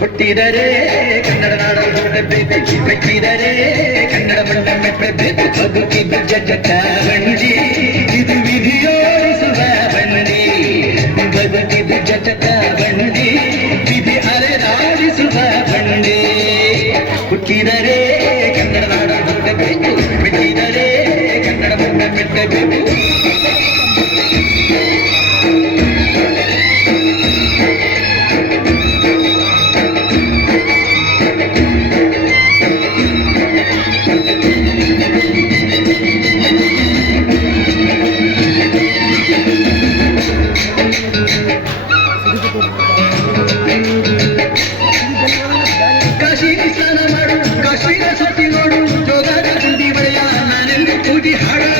ಹುಟ್ಟಿದರೆ ಕನ್ನಡ ನಾಡ ಮೆಟ್ಟಿದರೆ ಕನ್ನಡ ಮಣ್ಣ ಮೆಟ್ಟಬೇಕು ಬದುಕಿದ ಜಟ ಬಂಡಿ ಇದು ವಿಧಿಯೋಡಿಸುವ ಬಂಡಿ ಬದುಕಿದ ಜಟ ಬಂಡಿ ವಿಧಿ ಅಲೆದಾಡಿಸುವ ಬಂಡಿ ಹುಟ್ಟಿದರೆ ಕನ್ನಡ ನಾಡ ಮೆಟ್ಟಬೇಕು ಮೆಟ್ಟಿದರೆ ಕನ್ನಡ ಮಣ್ಣ ಮೆಟ್ಟಬೇಕು ಕಾಶಿಗೆ ಸ್ನಾನ ಮಾಡು ಕಾಶ್ಮೀರ ಸತಿ ನೋಡು ಜೋಗಾದ ಗುಂಡಿ ಬಳೆಯ ನಾನೆಂದು ಕೂಗಿ ಹಾಡು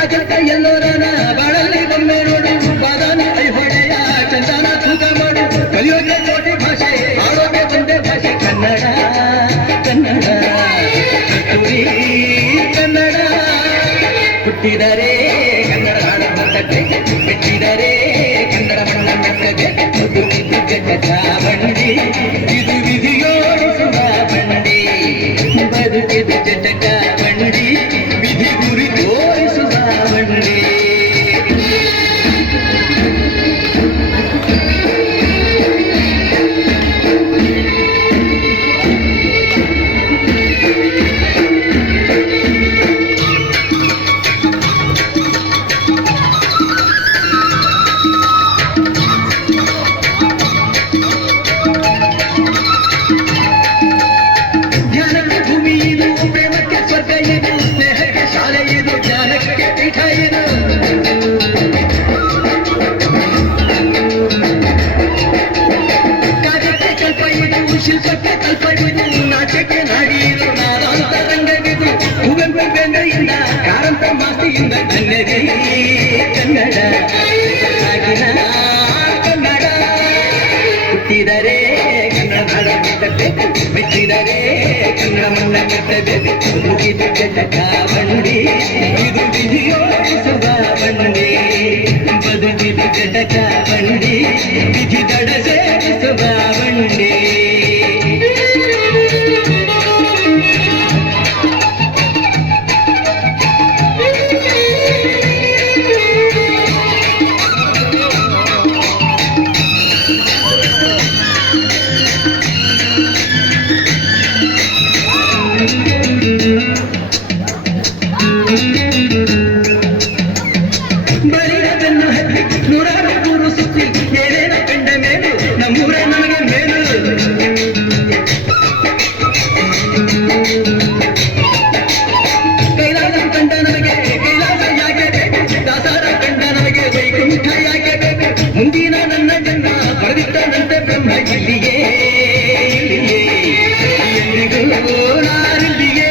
ಅಜಂತ ಎಲ್ಲೋರನ ಬಾಳಲ್ಲಿ ಬೊಮ್ಮೆ ನೋಡು ಬಾದಾಮಿ ಐಹೊಳೆಯ ಚಂದನ ತೂಕ ಮಾಡು ಕಲಿಯೋಗೆ ಕೋಟಿ ಭಾಷೆ ಆಡೋಗೆ ಒಂದೇ ಭಾಷೆ ಕನ್ನಡ ಕನ್ನಡ ಕನ್ನಡ ಹುಟ್ಟಿದರೆ ಕನ್ನಡ ಹಾಡ ಮೆಟ್ಟಿದರೆ ಕನ್ನಡ ಮಣ್ಣ ಮೆಟ್ಟಗೆ ಬದುಕಿದು ಜಟ ಬಂಡಿ ಇದು ವಿಧಿಯೋಡಿಸುವ ಬಂಡಿ ಬದುಕಿದು ಜಟ ಬಂಡಿ ವಿಧಿ ಗುರಿ ತೋರಿಸುವ ಬಂಡಿ ಶಿಲ್ಪಕ್ಕೆ ಕಲ್ಪವಿದು ನಾಟ್ಯಕ್ಕೆ ನಾಡಿದು ನಾರಾಂತರಂಗವಿದು ಕುವೆಂಪು ಬೆಂಡೆಯಿಂದ ಕಾರಂತ ಮಾಸ್ತಿಯಿಂದ ಕನ್ನಡಿ ಕನ್ನಡ ಕನ್ನಡ ಹುಟ್ಟಿದರೆ ಕನ್ನಡ ಹಾಡ ಮೆಟ್ಟಬೇಕು ಮೆಟ್ಟಿದರೆ ಕನ್ನಡ ಮಣ್ಣ ಮೆಟ್ಟಬೇಕು ಬದುಕಿದು ಜಟ ಬಂಡಿ ಇದು ವಿಧಿಯೋಡಿಸುವ ಬಂಡಿ ಬದುಕಿದು ಜಟ ಬಂಡಿ ವಿಧಿ ದಡ ಸೇರಿಸುವ ಬಂಡಿ ಬಲಿರದನ್ನು ಹತ್ತಿ ನೂರಾರು ಮೂರು ಸುತ್ತಿ ಏನೇನ ಕಂಡ ಮೇಲು ನಮ್ಮೂರ ನಮಗೆ ಮೇಲು ಕೈಲಾಸ ಕಂಡ ನಮಗೆ ಕೈಲಾಸ ಯಾಕೆ ಬೇಕು ದಾಸಾರ ಕಂಡ ನಮಗೆ ವೈಕುಂಠ ಯಾಕೆ ಬೇಕು ಮುಂದಿನ ನನ್ನ ಜನ್ಮ ಪಡೆದಿಟ್ಟನಂತೆ ಬ್ರಹ್ಮ ಇಲ್ಲಿಯೇ ಎಂದಿಗೂ ನಾನಿಲ್ಲಿಯೇ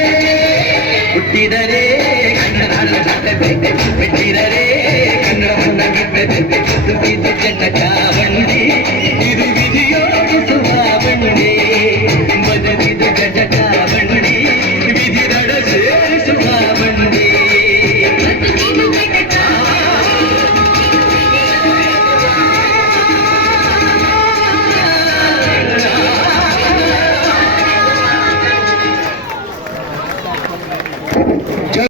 ಹುಟ್ಟಿದರೆ ಕನ್ನಡ ಮೆಟ್ಟಬೇಕು ಮೆಟ್ಟಿದರೆ ಕನ್ನಡ ಮಣ್ಣ ಮೆಟ್ಟಬೇಕು ಬದುಕಿದು ಜಟ ಬಂಡಿ ಇದು ವಿಧಿಯೋಡಿಸುವ ಬಂಡಿ ಬದುಕಿದು ಜಟ ಬಂಡಿ ವಿಧಿ ದಡ ಸೇರಿಸುವ ಬಂಡಿ